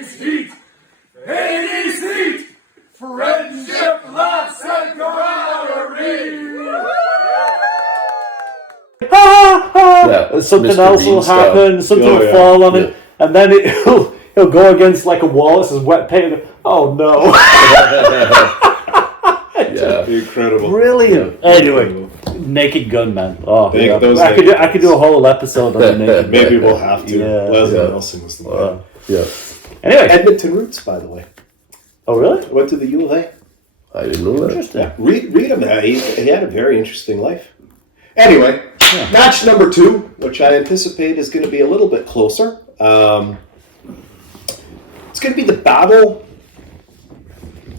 80s heat. 80s heat. Friendship, laughs, and camaraderie. Something Mr. else will Bean style. happen, something will fall on him, and then he'll go against like a wall that says wet paint. Oh no. Yeah. Incredible. Brilliant. Anyway, Naked Gun, man. Oh, Think yeah. those I could Naked do a whole episode on the Naked Gun. Maybe we'll have to. Yeah. Leslie Yeah. Nelson was the man. Yeah. Anyway. Edmonton roots, by the way. Oh, really? Went to the U of A. I didn't know that. Interesting. Yeah, read him. He had a very interesting life. Anyway, match number 2, which I anticipate is going to be a little bit closer. It's going to be the battle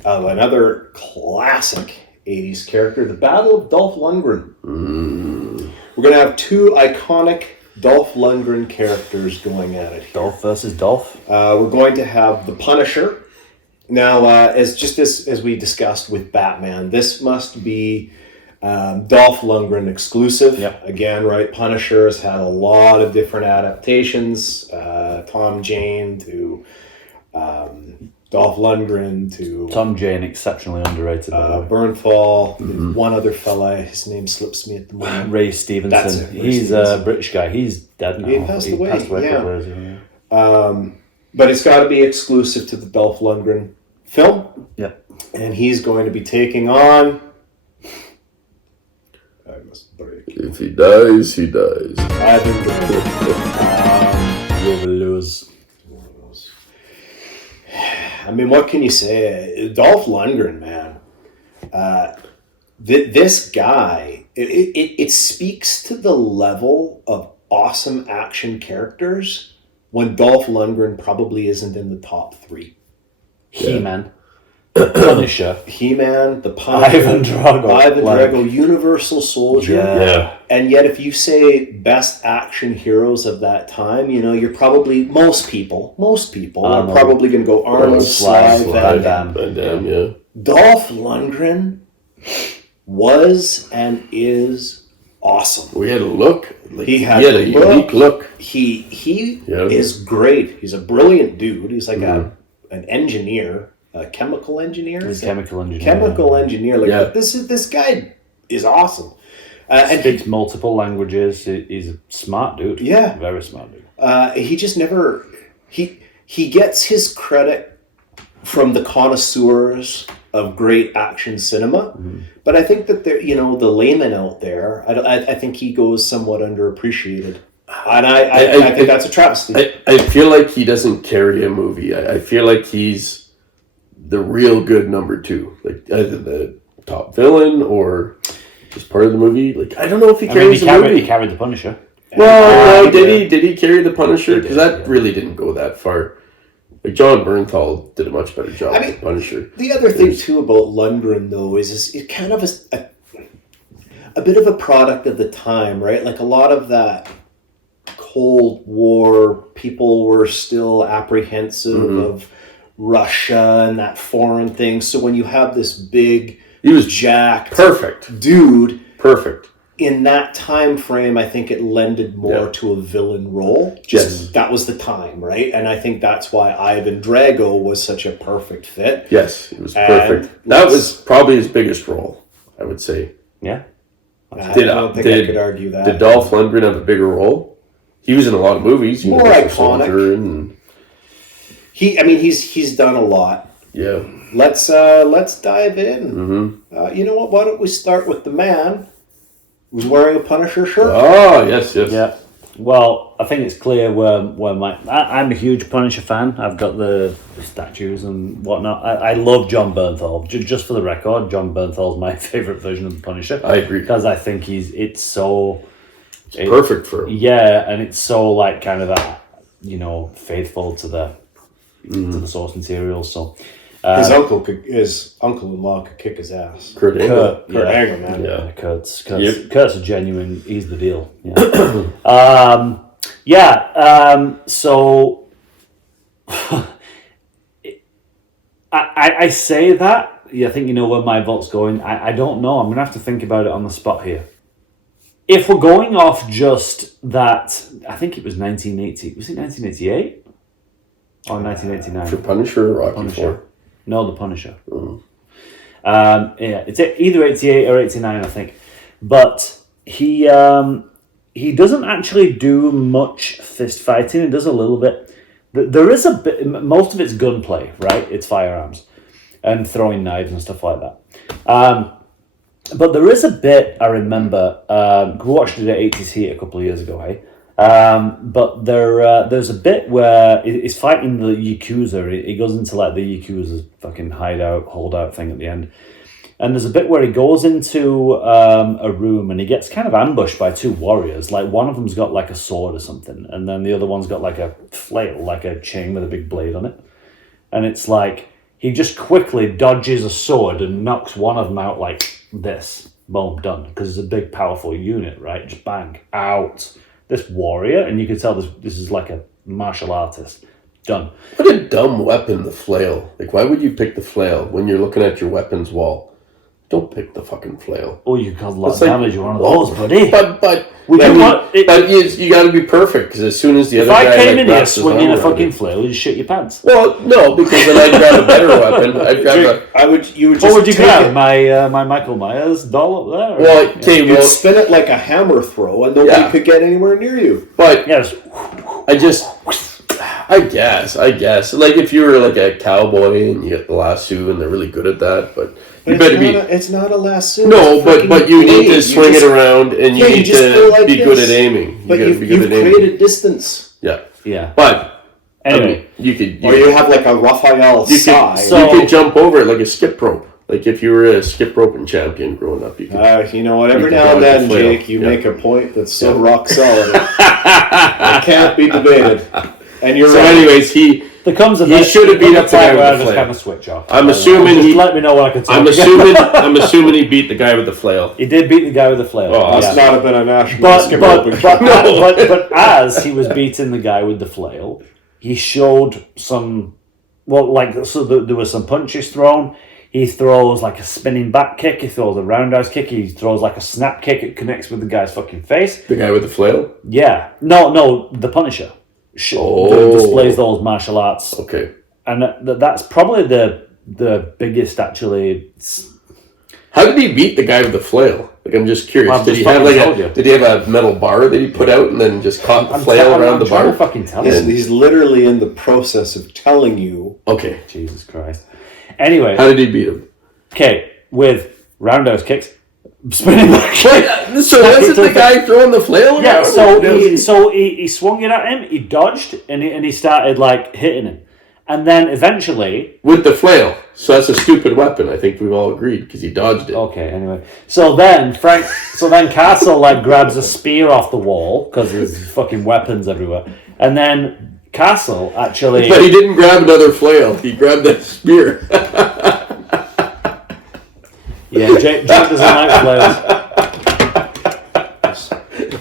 of another classic 80s character, the Battle of Dolph Lundgren. We're going to have 2 iconic Dolph Lundgren characters going at it here. Dolph versus Dolph. We're going to have the Punisher. Now, as we discussed with Batman, this must be Dolph Lundgren exclusive. Yep. Again, right, Punisher has had a lot of different adaptations. Tom Jane to Dolph Lundgren to Tom Jane, exceptionally underrated, by the way. Bernthal. One other fella, his name slips me at the moment. Ray Stevenson. That's it, Ray He's Stevenson. a British guy. He's dead now. He passed away, a couple yeah. of years ago. But it's got to be exclusive to the Dolph Lundgren film. Yeah. And he's going to be taking on... I must break. If he dies, he dies. Ivan Drago. You will lose. I mean, what can you say? Dolph Lundgren, man. This guy, it speaks to the level of awesome action characters when Dolph Lundgren probably isn't in the top 3. He-Man. Punisher. He-Man, the Punisher, Ivan Drago. Universal Soldier. Yeah. And yet if you say best action heroes of that time, you're probably, most people are probably going to go Arnold, Sly, Van Damme. Van Damme, yeah. Dolph Lundgren was and is awesome. We had a look. He had a unique look. He is great. He's a brilliant dude. He's like an engineer. A chemical engineer? He's a chemical engineer. Chemical engineer. But this guy is awesome. And speaks multiple languages. He's a smart dude. Yeah. Very smart dude. He just never... He gets his credit from the connoisseurs of great action cinema. But I think that the layman out there, I think he goes somewhat underappreciated. And I think that's a travesty. I feel like he doesn't carry a movie. I feel like he's the real good number 2, like either the top villain or just part of the movie. Like I don't know if he carries the movie. He carried the Punisher. Well, did he carry the Punisher? Because that really didn't go that far. Like John Bernthal did a much better job with the Punisher. The other thing too about Lundgren though is it kind of a bit of a product of the time, right? Like a lot of that Cold War, people were still apprehensive of Russia and that foreign thing. So when you have this big, he was jacked, perfect dude, in that time frame, I think it lended more to a villain role. That was the time, right? And I think that's why Ivan Drago was such a perfect fit. Yes, it was perfect. That was probably his biggest role, I would say. Yeah. I don't think I could argue that. Did Dolph Lundgren have a bigger role? He was in a lot of movies. More iconic. He's done a lot. Yeah. Let's dive in. You know what? Why don't we start with the man who's wearing a Punisher shirt? Oh, yes. Yeah. Well, I think it's clear where I'm a huge Punisher fan. I've got the statues and whatnot. I love John Bernthal. Just for the record, John Bernthal's my favorite version of the Punisher. I agree. Because I think it's perfect for him. Yeah, and it's so like kind of faithful to the source material. So his uncle-in-law could kick his ass. Kurt Angle, man. Yeah, Kurt's a genuine. He's the deal. Yeah. So I say that. Yeah, I think you know where my vote's going. I don't know. I'm gonna have to think about it on the spot here. If we're going off just that, I think it was 1980. Was it 1988? Or 1989. For Punisher or Rocky Punisher. 4? No, The Punisher. Yeah, it's either 88 or 89, I think. But he doesn't actually do much fist fighting. He does a little bit. There is a bit. Most of it's gunplay, right? It's firearms and throwing knives and stuff like that. But there is a bit I remember. We watched it at 80s Heat a couple of years ago, hey. But there's a bit where he's fighting the Yakuza. He goes into like the Yakuza's fucking hideout, holdout thing at the end. And there's a bit where he goes into a room and he gets kind of ambushed by two warriors. Like one of them's got like a sword or something, and then the other one's got like a flail, like a chain with a big blade on it. And it's like he just quickly dodges a sword and knocks one of them out like this. Boom, done. Because it's a big, powerful unit, right? Just bang, out. This warrior, and you can tell this is like a martial artist. Done. What a dumb weapon, the flail. Like, why would you pick the flail when you're looking at your weapons wall? Don't pick the fucking flail. Oh, you caused a lot of like- damage. You're one of those, buddy. But Would you want it- but you got to be perfect because as soon as the If other I guy came like, in here wraps his swinging arm a around fucking it- flail, you'd shit your pants. Well, no, because then I'd grab a better weapon. I'd grab a. You would just What would you take grab? it- My Michael Myers doll up there? Well, okay, You'd well, spin it like a hammer throw, and nobody Yeah. could get anywhere near you. but Yes. I guess. Like if you were like a cowboy and you get the lasso and they're really good at that, but you better be. It's not a lasso. No, it's a but you freaking need to blade. swing it around and you Yeah, you need just go to like be good this. at aiming. But You gotta you've be good at aiming. created distance. Yeah, Yeah. but Anyway, you could. Or you have like a Raphael sigh. so- you could jump over it like a skip rope. Like if you were a skip roping champion growing up, you could. You know what? Every You now can and dodge then, the flail. Jake, you Yeah. make a point that's so rock solid. It can't be debated. And you're So, right. anyways, there comes a He should have beat up the guy where I with the just flail. kind of switch off. I'm assuming just he- let me know when I can talk. I'm assuming he beat the guy with the flail. He did beat the guy with the flail. Oh, Must yeah. not have been a national But, skip but, rope. but, but as he was beating the guy with the flail, he showed some, there was some punches thrown. He throws like a spinning back kick. He throws a roundhouse kick. He throws like a snap kick. It connects with the guy's fucking face. The guy with the flail. Yeah. No, the Punisher. Displays those martial arts. Okay. And that's probably the biggest actually. How did he beat the guy with the flail? Like, I'm just curious. Well, I've did he just have fucking told you. did he have a metal bar that he put out and then just caught the flail around the trying bar? to fucking tell He's, you. he's literally in the process of telling you. Okay. Jesus Christ. Anyway, How did he beat him? okay, with roundhouse kicks, spinning back. Wait, so wasn't the guy throwing the flail around? Yeah, so he swung it at him, he dodged, and he started like hitting him. And then eventually... With the flail. So that's a stupid weapon. I think we've all agreed because he dodged it. Okay, anyway. So then Castle like grabs a spear off the wall because there's fucking weapons everywhere. And then Castle actually... But he didn't grab another flail. He grabbed that spear. Yeah, Jake doesn't like flails.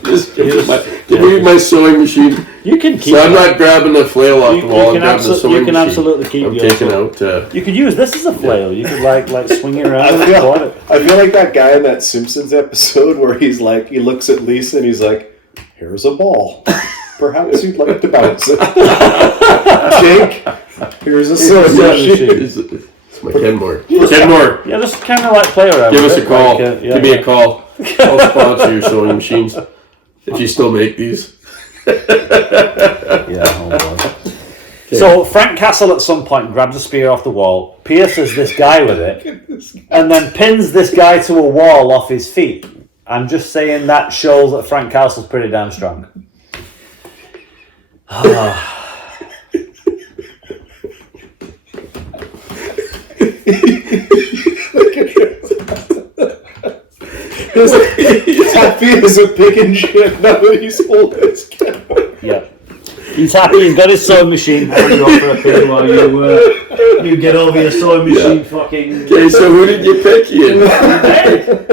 Just give me my sewing machine. You can keep So I'm it. not grabbing the flail off You- the you wall. I'm can grabbing the abso- sewing you can machine. absolutely keep I'm yours. taking out... You could use this as a flail. You could like swing it around and I record it. feel like that guy in that Simpsons episode where he's like, he looks at Lisa and he's like, "Here's a ball. Perhaps you'd like to bounce it." Jake, here's a sewing machine. It's my Kenmore. Kenmore, Yeah, just kind of like play around. give with us it, a call. like, yeah, Give me yeah. a call. I'll sponsor your sewing machines. If you still make these. Yeah, oh boy. So Frank Castle at some point grabs a spear off the wall, pierces this guy with it, and then pins this guy to a wall off his feet. I'm just saying that shows that Frank Castle's pretty damn strong. He's happy as a pig in shit now that he's holding his camera. Yeah. He's happy, he's got his sewing machine. I'll go for a pin while you get over your sewing machine fucking... Okay, so who did you pick, Ian?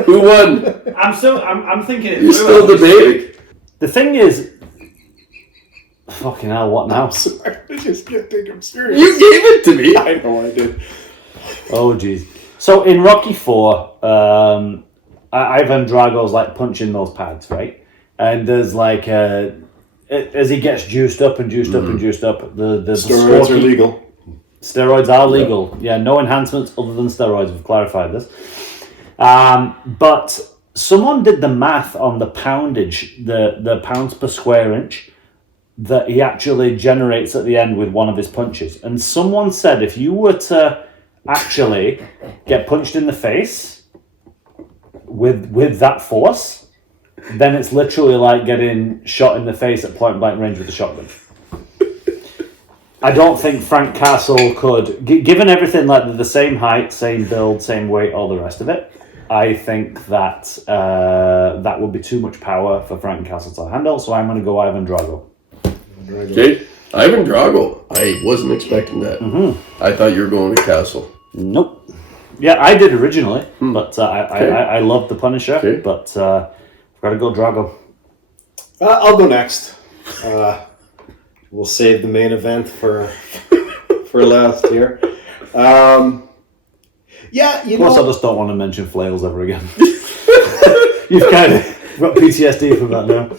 Who won? I'm thinking it You're still debating? The thing is... Fucking hell, what now? Sorry, I just can't take him serious. You gave it to me. I know I did. Oh, jeez. So in Rocky 4, Ivan Drago's like punching those pads, right? And there's like as he gets juiced up and juiced up and juiced up, the Steroids are legal. Steroids are legal. Yeah, no enhancements other than steroids. We've clarified this. But someone did the math on the poundage, the pounds per square inch that he actually generates at the end with one of his punches. And someone said if you were to actually get punched in the face with that force, then it's literally like getting shot in the face at point blank range with a shotgun. I don't think Frank Castle could, given everything, like they're the same height, same build, same weight, all the rest of it. I think that that would be too much power for Frank Castle to handle. So I'm going to go Ivan Drago. Okay, Ivan Drago. I wasn't expecting that. I thought you were going to Castle. Nope. Yeah, I did originally, but I loved the Punisher. But I've got to go Drago. I'll go next. We'll save the main event for last here. Yeah, you Plus, know. I just don't want to mention flails ever again. You've kind of got PTSD from that now.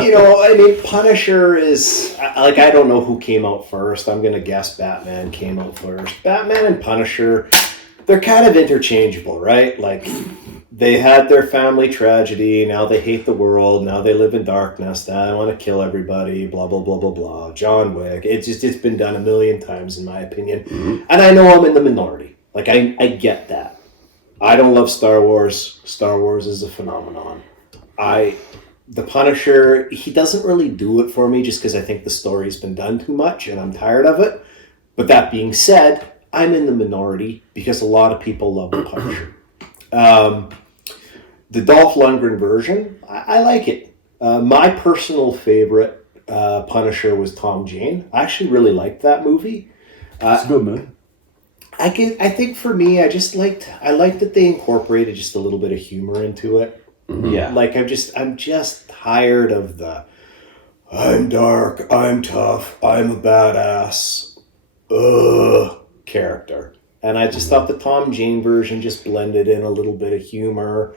You know, I mean, Punisher is like, I don't know who came out first. I'm gonna guess Batman came out first. Batman and Punisher, they're kind of interchangeable, right? Like, they had their family tragedy. Now they hate the world. Now they live in darkness. Now they want to kill everybody. Blah blah blah blah blah. John Wick. It's been done a million times in my opinion, and I know I'm in the minority. Like, I get that. I don't love Star Wars. Star Wars is a phenomenon. The Punisher, he doesn't really do it for me just because I think the story's been done too much and I'm tired of it. But that being said, I'm in the minority because a lot of people love the Punisher. The Dolph Lundgren version, I like it. My personal favorite Punisher was Tom Jane. I actually really liked that movie. It's a good movie. I think for me, I liked that they incorporated just a little bit of humor into it. Yeah. Like, I'm just tired of the I'm dark, I'm tough, I'm a badass character. And I just thought the Tom Jane version just blended in a little bit of humor.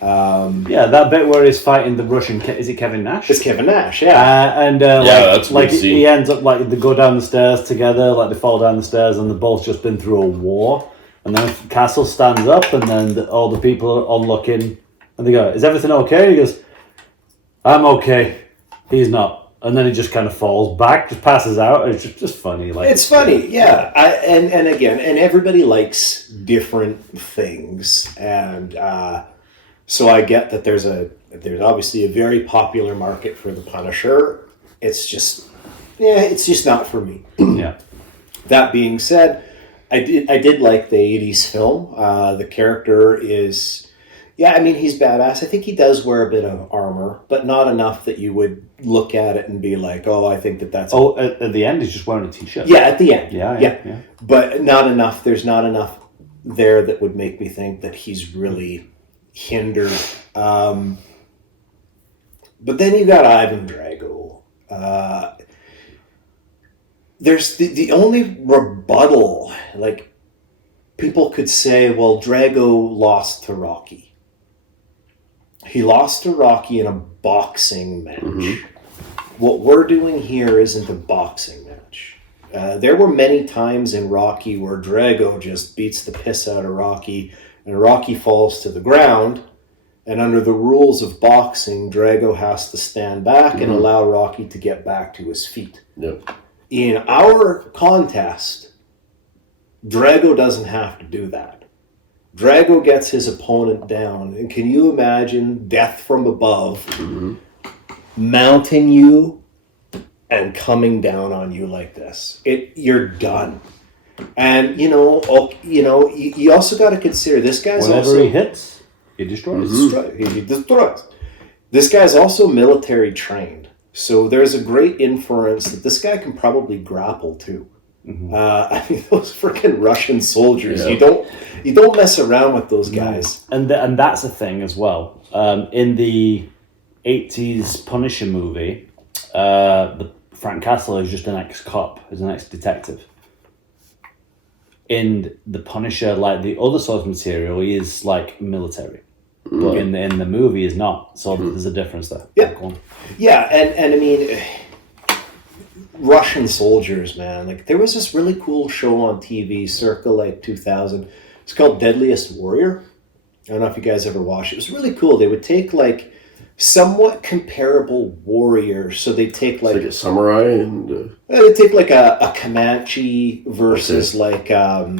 Yeah, that bit where he's fighting the Russian, is it Kevin Nash? It's Kevin Nash, yeah. That's like good scene. he ends up like they go down the stairs together, like they fall down the stairs, and they've both just been through a war. And then Castle stands up, and then all the people are on looking, and they go, "Is everything okay?" And he goes, "I'm okay." He's not, and then he just kind of falls back, just passes out. It's just funny. Like, it's funny, yeah. And again, everybody likes different things, and so I get that there's obviously a very popular market for the Punisher. It's just not for me. Yeah. That being said, I did like the 80s film. The character is, he's badass. I think he does wear a bit of armor, but not enough that you would look at it and be like, oh, I think that's... Oh, at the end, he's just wearing a t-shirt. Yeah, at the end. Yeah. But not enough. There's not enough there that would make me think that he's really hindered. But then you got Ivan Drago. There's the only rebuttal, like, people could say, well, Drago lost to Rocky. He lost to Rocky in a boxing match. What we're doing here isn't a boxing match. There were many times in Rocky where Drago just beats the piss out of Rocky, and Rocky falls to the ground, and under the rules of boxing, Drago has to stand back and allow Rocky to get back to his feet. Yep. In our contest, Drago doesn't have to do that. Drago gets his opponent down, and can you imagine death from above mounting you and coming down on you like this? You're done. And you also got to consider this guy's Whenever he hits, he destroys. He destroys. This guy's also military trained, so there's a great inference that this guy can probably grapple too. Those freaking Russian soldiers, Yeah. you don't mess around with those guys. And that's a thing as well. In the 80s Punisher movie, the Frank Castle is just an ex-cop, is an ex-detective. In the Punisher, like the other source material, he is like military. but in the movie is not. So there's a difference there. Yeah. Go on. Yeah, and I mean, Russian soldiers, man. Like, there was this really cool show on TV circa like 2000. It's called Deadliest Warrior. I don't know if you guys ever watched it. It was really cool. They would take like somewhat comparable warriors. So they take Like a samurai and they take like a Comanche versus like oh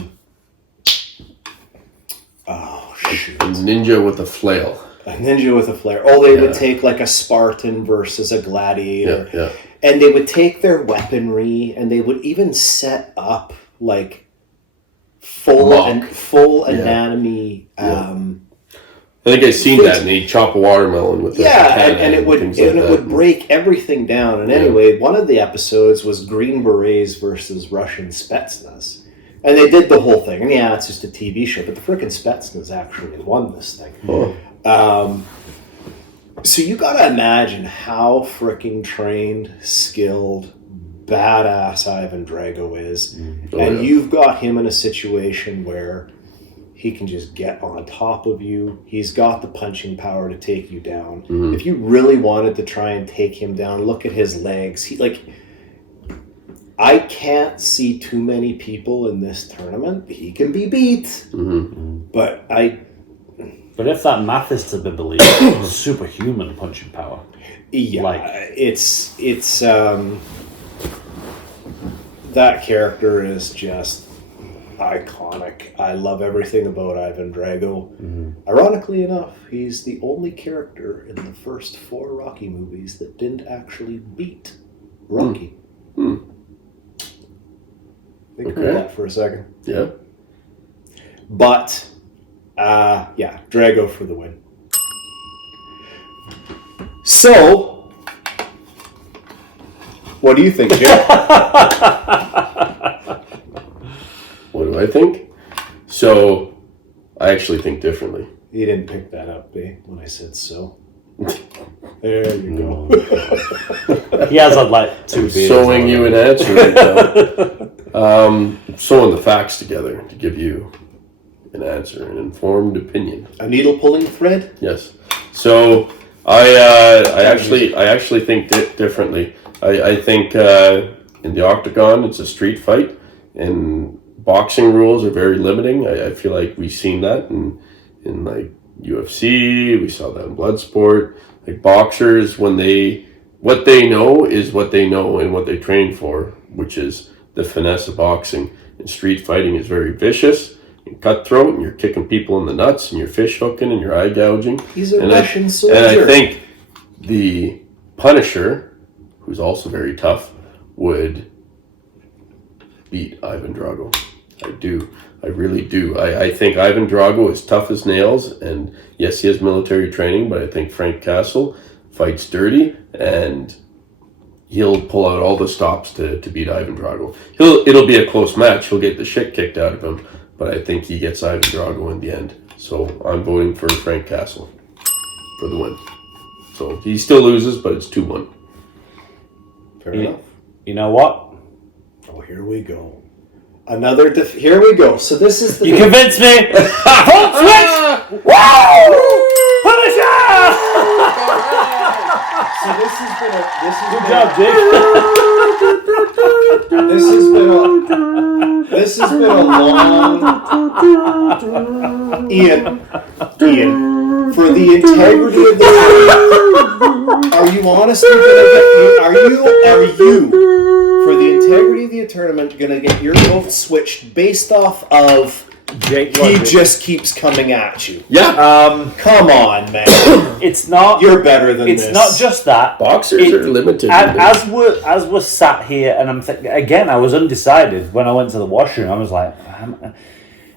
shoot, a ninja with a flail. a ninja with a flare. Oh, they would take like a Spartan versus a gladiator. Yeah. And they would take their weaponry and they would even set up like full anatomy. I think I've seen that, and they chop a watermelon with and it would break everything down. And anyway, one of the episodes was Green Berets versus Russian Spetsnaz. And they did the whole thing. And yeah, it's just a TV show, but the frickin' Spetsnaz actually won this thing. Oh. So you gotta imagine how fricking trained, skilled, badass Ivan Drago is. You've got him in a situation where he can just get on top of you. He's got the punching power to take you down. If you really wanted to try and take him down, look at his legs. I can't see too many people in this tournament. He can be beat. But if that math is to be believed, it's superhuman punching power. Yeah, it's that character is just iconic. I love everything about Ivan Drago. Ironically enough, he's the only character in the first 4 Rocky movies that didn't actually beat Rocky. Think about that for a second. Yeah. But, Drago for the win. So, what do you think, Jim? What do I think? So, I actually think differently. You didn't pick that up, when I said so. There you go. He has had like 2 beers. Sewing you an answer. Sewing the facts together to give you an answer, an informed opinion. A needle pulling thread? Yes. So I actually think differently. I think in the octagon it's a street fight, and boxing rules are very limiting. I feel like we've seen that in like UFC. We saw that in Bloodsport. Like boxers, what they know is what they know and what they train for, which is the finesse of boxing. And street fighting is very vicious and cutthroat, and you're kicking people in the nuts, and you're fish hooking, and you're eye gouging. He's a Russian soldier. And I think the Punisher, who's also very tough, would beat Ivan Drago. I do. I really do. I think Ivan Drago is tough as nails, and yes, he has military training, but I think Frank Castle fights dirty, and he'll pull out all the stops to beat Ivan Drago. It'll be a close match. He'll get the shit kicked out of him, but I think he gets Ivan Drago in the end. So I'm voting for Frank Castle for the win. So he still loses, but it's 2-1. Fair enough. You know what? Oh, here we go. Here we go. So this is the... You convinced me! Full switch! Wow! Punisher! So this has been a long... Ian, for the integrity of the tournament, are you honestly gonna get... Are you, for the integrity of the tournament, gonna get your vote switched based off of... He just keeps coming at you. Yeah. Come on, man. It's not... You're better than this. It's not just that. Boxers are limited. As we're sat here, and I'm thinking... Again, I was undecided when I went to the washroom. I was like...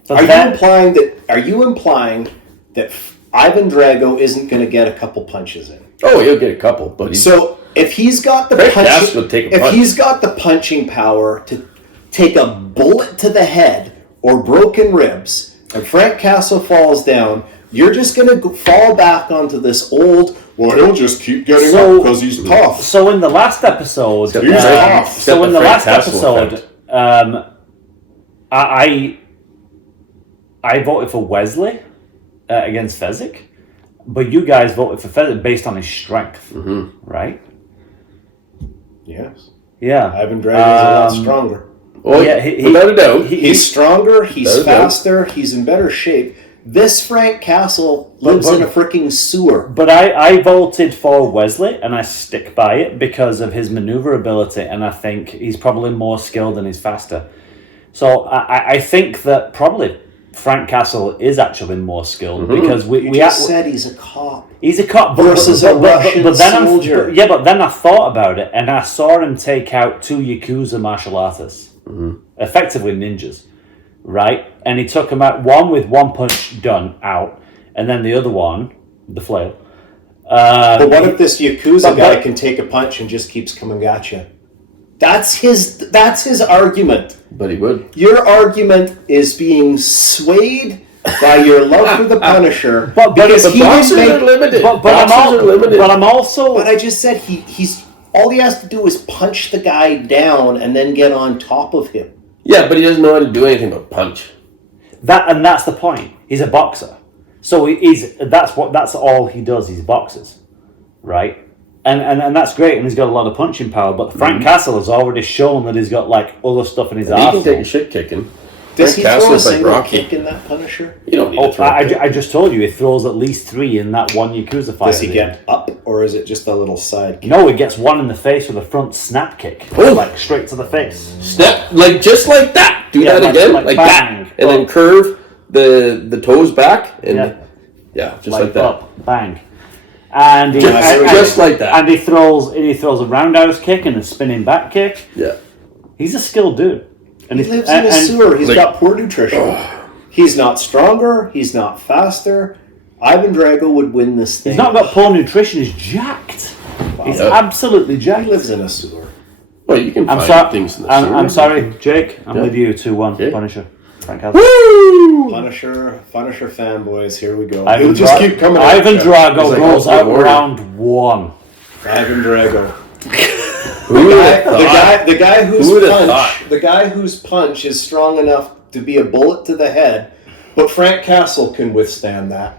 Are you implying that Ivan Drago isn't going to get a couple punches in? Oh, he'll get a couple, but if he's got the he's got the punching power to take a bullet to the head or broken ribs, and Frank Castle falls down, you're just going to fall back onto this old... Well, he'll just keep getting up because he's tough. So in the last episode... I voted for Wesley against Fezzik. But you guys voted for Fezzik based on his strength, right? Yes. Yeah. Ivan Drago's a lot stronger. Oh, yeah, without a doubt. He's stronger, he's faster, he's in better shape. This Frank Castle lives in a freaking sewer. But I voted for Wesley, and I stick by it because of his maneuverability, and I think he's probably more skilled and he's faster. So I think that probably Frank Castle is actually more skilled because we just said he's a cop. He's a cop versus a Russian soldier. But then I thought about it, and I saw him take out 2 Yakuza martial artists, effectively ninjas, right? And he took them out, one with 1 punch done out, and then the other one, the flail. But what if this Yakuza guy can take a punch and just keeps coming at you? That's his argument. But he would. Your argument is being swayed by your love for the Punisher. Because boxers are limited. But I'm also. But I just said he's all he has to do is punch the guy down and then get on top of him. Yeah, but he doesn't know how to do anything but punch. That's the point. He's a boxer, so that's all he does. He boxes, right? And that's great, and he's got a lot of punching power. But Frank Castle has already shown that he's got like other stuff in his arsenal. He can take a shit kicking. Does he throw a single kick in that Punisher? You don't need to throw I just told you he throws at least 3 in that one Yakuza fight. Does he get up, or is it just a little side kick? No, he gets one in the face with a front snap kick, like straight to the face. Snap, like just like that. Do that again, like bang, that, and then curve the toes back, and just like that. Up, bang. And he, just like that. And he throws a roundhouse kick and a spinning back kick. Yeah. He's a skilled dude. And he lives in a sewer. He's got poor nutrition. He's not stronger. He's not faster. Ivan Drago would win this thing. He's not got poor nutrition. He's jacked. He's absolutely jacked. He lives in a sewer. Well, you can find things in the sewer. I'm sorry, Jake. I'm with you. 2-1. Okay. Punisher. Frank Castle. Woo! Punisher fanboys. Here we go. He'll just keep coming. Ivan Drago goes out round 1. Ivan Drago. The guy whose punch is strong enough to be a bullet to the head, but Frank Castle can withstand that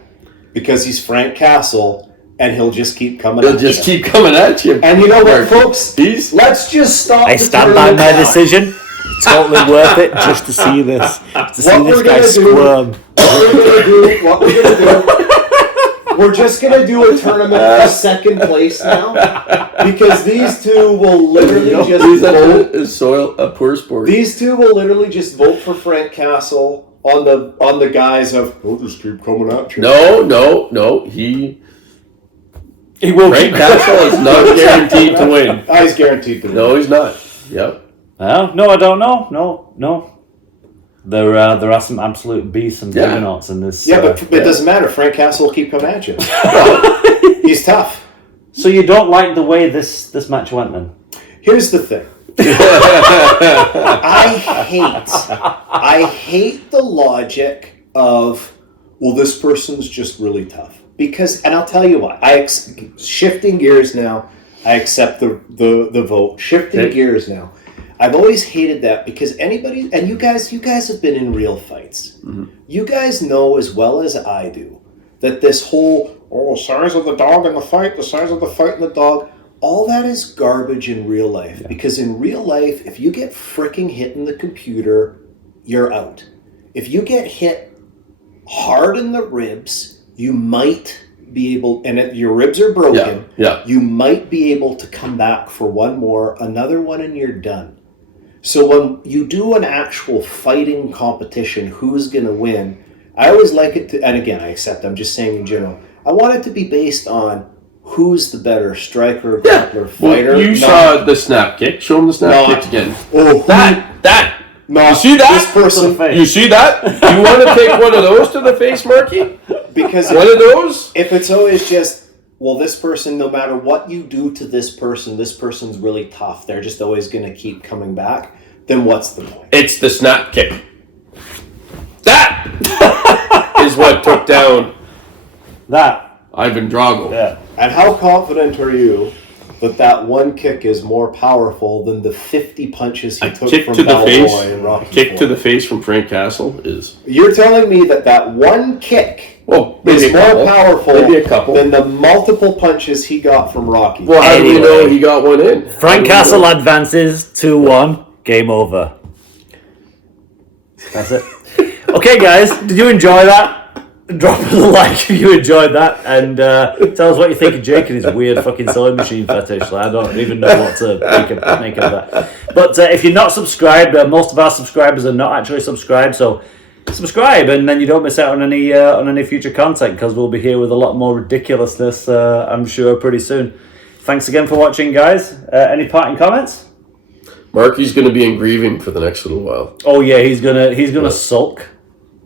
because he's Frank Castle and he'll just keep coming. Keep coming at you. And you know what, folks? Let's just stop. I stand by my decision. Totally worth it just to see this. To see this guy squirm. What we're gonna do. We're just gonna do a tournament for second place now because these two will literally just vote. A poor sport. These two will literally just vote for Frank Castle on the guise of we'll just keep coming at you. No. He will. Frank Castle is not guaranteed to win. He's guaranteed to win. No, he's not. Yep. No, I don't know. No. There are some absolute beasts and juggernauts in this. Yeah, but it doesn't matter. Frank Castle will keep coming at you. He's tough. So you don't like the way this match went then? Here's the thing. I hate the logic of, well, this person's just really tough. Because, and I'll tell you why. Shifting gears now, I accept the vote. Shifting gears now. I've always hated that because anybody, and you guys have been in real fights. Mm-hmm. You guys know as well as I do that this whole, size of the dog in the fight, the size of the fight in the dog, all that is garbage in real life. Yeah. Because in real life, if you get fricking hit in the computer, you're out. If you get hit hard in the ribs, you might be able, and if your ribs are broken, you might be able to come back for one more, another one, and you're done. So when you do an actual fighting competition, who's going to win, I always like it to, and again, I'm just saying in general, I want it to be based on who's the better striker, grappler, fighter. Well, you saw the snap kick. Show him the snap kick again. Oh, that. You see that? This person. You see that? You want to take one of those to the face, Marky? Because one of those? If it's always just, well, this person, no matter what you do to this person's really tough. They're just always going to keep coming back. Then what's the point? It's the snap kick. That is what took down that Ivan Drago. Yeah. And how confident are you that one kick is more powerful than the 50 punches he A took kick from to the Balboa face, in Rocky kick IV. to the face from Frank Castle is You're telling me that one kick maybe is a couple. more powerful Maybe a couple. than the multiple punches he got from Rocky? Well, how do we Anyway. know he got one in? Frank Castle advances 2-1. Game over. That's it. Okay, guys, did you enjoy that? Drop us a like if you enjoyed that, and tell us what you think of Jake and his weird fucking sewing machine fetish. Like, I don't even know what to make of that. But if you're not subscribed, most of our subscribers are not actually subscribed, so subscribe, and then you don't miss out on any future content, because we'll be here with a lot more ridiculousness, I'm sure, pretty soon. Thanks again for watching, guys. Any parting comments? Marky's going to be in grieving for the next little while. Oh yeah, he's gonna sulk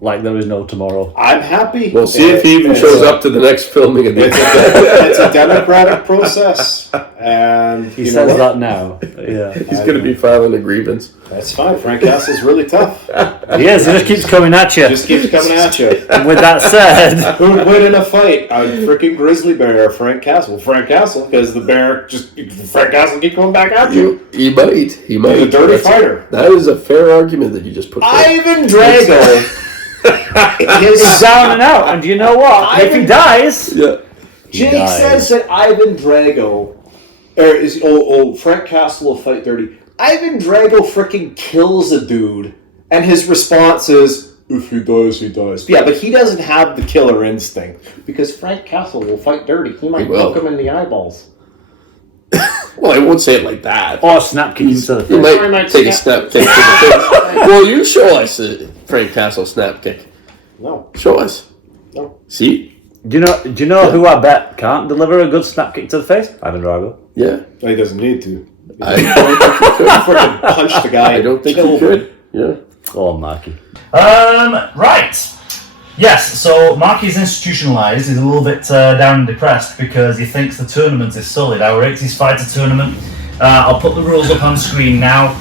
like there is no tomorrow. I'm happy. We'll see if he even shows up to the next filming of the It's a democratic process, and He says that now. Yeah, He's going to be filing a grievance. That's fine. Frank Castle's really tough. he is. He just keeps coming at you. Just keeps coming at you. And with that said, Who would win in a fight? A freaking grizzly bear or Frank Castle? Frank Castle, because the bear Frank Castle keep coming back at you. He might. He might. He's a dirty fighter. That is a fair argument that you just put forth. Ivan Drago. he's down and out. And you know what? If he dies, Yeah. Jake dies. says that Ivan Drago, Frank Castle will fight dirty. Ivan Drago freaking kills a dude, and his response is, if he dies, he dies. Yeah, but he doesn't have the killer instinct, because Frank Castle will fight dirty. He might will. look him in the eyeballs. Well, I won't say it like that. or snap kick into the He face. might take a snap kick to the face. Well, you show us a Frank Castle snap kick. No. Show us. No. See? Do you know who I bet can't deliver a good snap kick to the face? Ivan Drago. Yeah. He doesn't need to. I don't think he could. Freaking punch the guy. I don't think kill he him. could. Yeah. Oh, Marky. Right. Yes, so Marky's institutionalised. He's a little bit down and depressed because he thinks the tournament is solid. Our 80s fighter tournament. I'll put the rules up on screen now.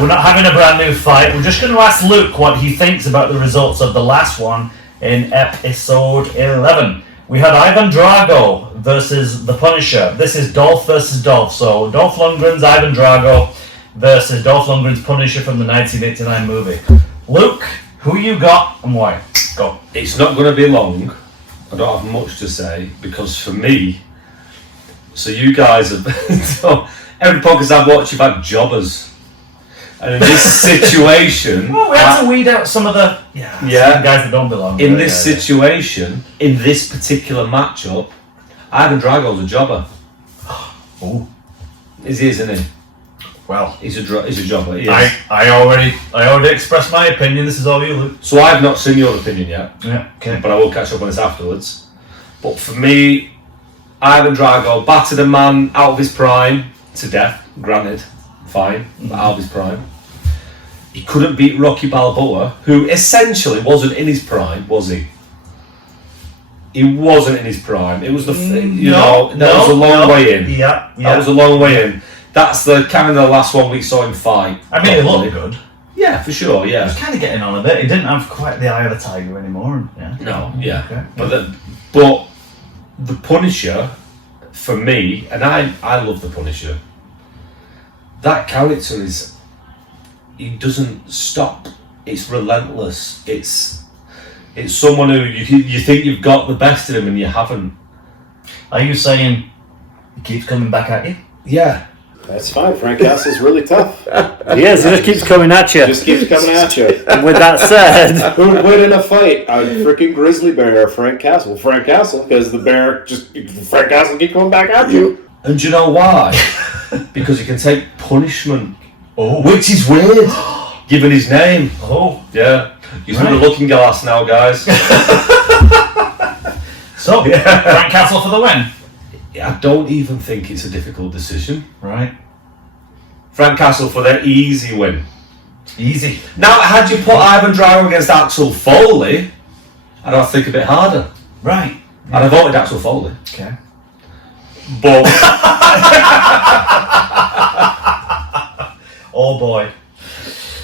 We're not having a brand new fight. We're just going to ask Luke what he thinks about the results of the last one in episode 11. We had Ivan Drago versus the Punisher. This is Dolph versus Dolph. So Dolph Lundgren's Ivan Drago versus Dolph Lundgren's Punisher from the 1989 movie. Luke, who you got and why? Go. It's not going to be long. I don't have much to say because for me, so you guys have so every podcast I've watched, you've had jobbers, and in this situation, Well, we had to weed out some of the some guys that don't belong. in this situation, in this particular matchup, Ivan Drago's a jobber. Ooh. Is he, isn't he? Well, He's a jobber. He is. I already expressed my opinion. This is all you, Luke. So I've not seen your opinion yet. Yeah. Okay. But I will catch up on this afterwards. But for me, Ivan Drago battered a man out of his prime to death, granted, fine, but out of his prime. He couldn't beat Rocky Balboa, who essentially wasn't in his prime, was he? He wasn't in his prime. It was the, that was a long way in. Yeah. That was a long way in. That's the kind of the last one we saw him fight. I mean, it looked good. Yeah, for sure, He yeah. was kind of getting on a bit. He didn't have quite the eye of the tiger anymore. Yeah. No, yeah. Okay. But the Punisher, for me, and I love the Punisher, that character he doesn't stop. It's relentless. It's someone who you think you've got the best of him and you haven't. Are you saying he keeps coming back at you? Yeah. That's fine. Frank Castle's really tough. He is. He just keeps coming at you. Just keeps coming at you. And with that said, Who would win in a fight? A freaking grizzly bear or Frank Castle? Frank Castle, because the bear Frank Castle keep coming back at you. And do you know why? Because he can take punishment. Oh. Which is weird, given his name. Oh. Yeah. He's through the looking glass now, guys. So, Frank Castle for the win. I don't even think it's a difficult decision. Right. Frank Castle for their easy win. Easy. Now, had you put Ivan Drago against Axel Foley, I'd have to think a bit harder. Right. I'd have voted Axel Foley. Okay. But Oh boy.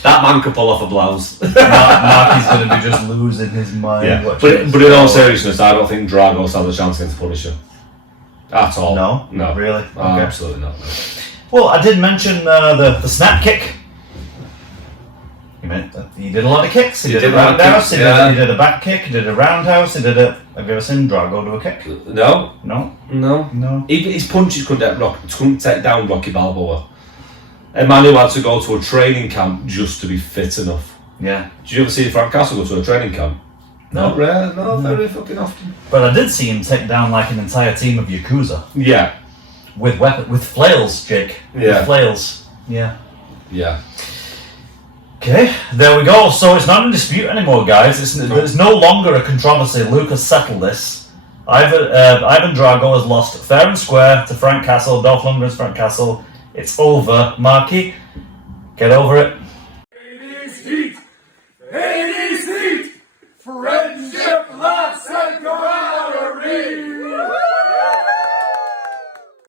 that man could pull off a blouse. Marky's going to be just losing his mind. Yeah. watching But this. in all seriousness, I don't think Drago's had a chance against Punisher. At all. No? No. Really? Oh, Okay. absolutely not. No. Well, I did mention the snap kick. He did a lot of kicks. He did a did a lot of roundhouse. kicks, He yeah. did a back kick. He did a roundhouse. He did a. Have you ever seen Drago do a kick? No. No. No. No. Even his punches couldn't take down Rocky Balboa. Emmanuel had to go to a training camp just to be fit enough. Yeah. Did you ever see Frank Castle go to a training camp? No. Not rare. No, very fucking often. But I did see him take down like an entire team of Yakuza Yeah. with flails, Jake. Yeah. With flails. Yeah. Yeah. Okay, there we go. So it's not in dispute anymore, guys. There's no longer a controversy. Luke has settled this. Ivan Drago has lost fair and square to Frank Castle. Dolph Lundgren's Frank Castle. It's over. Marky, get over it.